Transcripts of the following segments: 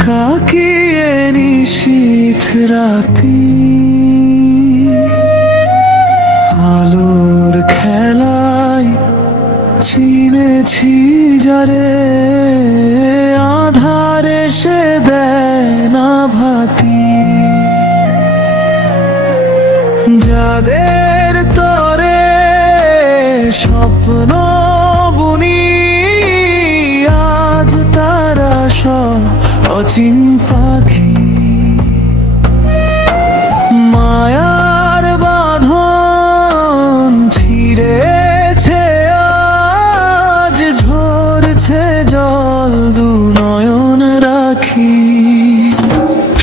কাকিয়ে নিশীথ রাতি, আলোর খেলায় চিনেছি যারে, আধারে সে দেয় না ভাতি। যাদের তরে স্বপ্ন বুনি, আজ তারা সব অচিন পাখি। মায়ার বাঁধন ছিঁড়েছে, আজ ঝরছে জল দু নয়ন রাখি।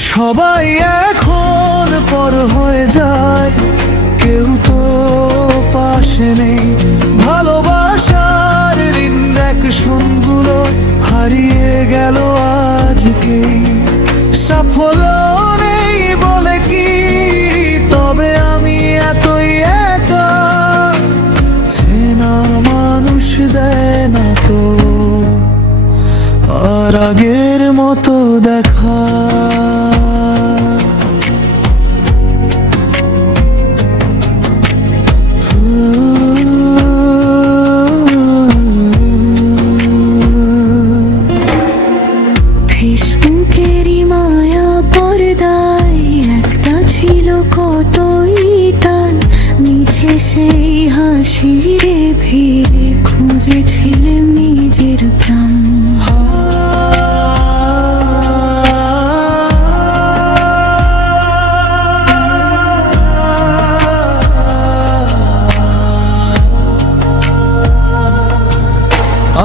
সবাই এখন পর হয়ে যায়, কেউ তো পাশে নেই। ভালোবাসার ইনজেকশনগুলো হারিয়ে গেল আজকেই। সাফল্য নেই বলে কি তবে আমি এতই একা, চেনা মানুষ দেয় না তো আর আগের মতো দেখা। ফেসবুকেরই মায়া পর্দায় একটা ছিল কতই টান, মিছে সেই হাসিরে ফিরে খুঁজেছিলেন নিজের প্রাণ।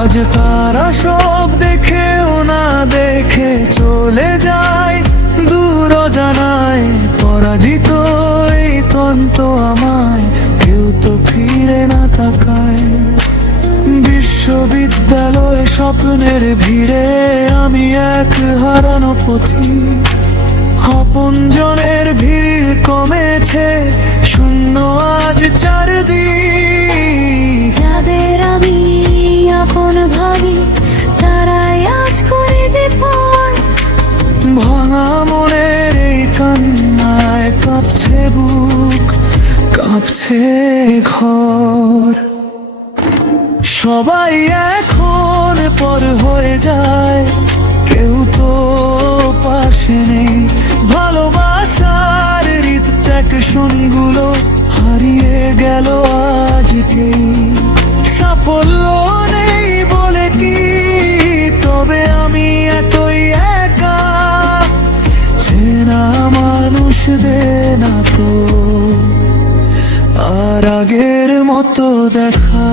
আজ তারা সব দেখেও না দেখে চলে যায় দূর জানায়। পরাজিত এই তন্ত আমায়, কেউ তো ফিরে না তাকায়। বিশ্ববিদ্যালয় স্বপ্নের ভিড়ে আমি এক হারানো পথিক। আপনজনের ভিড় কমেছে, শূন্য আজ চারদিক। যাদের আমি আপন ভাবি তারাই আজ করে যে পর, ভাঙা মনের এই কান্নায় কাঁপছে বুক, কাঁপছে ঘর। সবাই এখন পর হয়ে যায়, কেউ তো পাশে নেই। ভালোবাসার ইনজেকশনগুলো হারিয়ে গেল আজকেই। সাফল্য নেই বলে কি তবে আমি এতই একা, চেনা মানুষ দেয় না তো আর আগের মতো দেখা।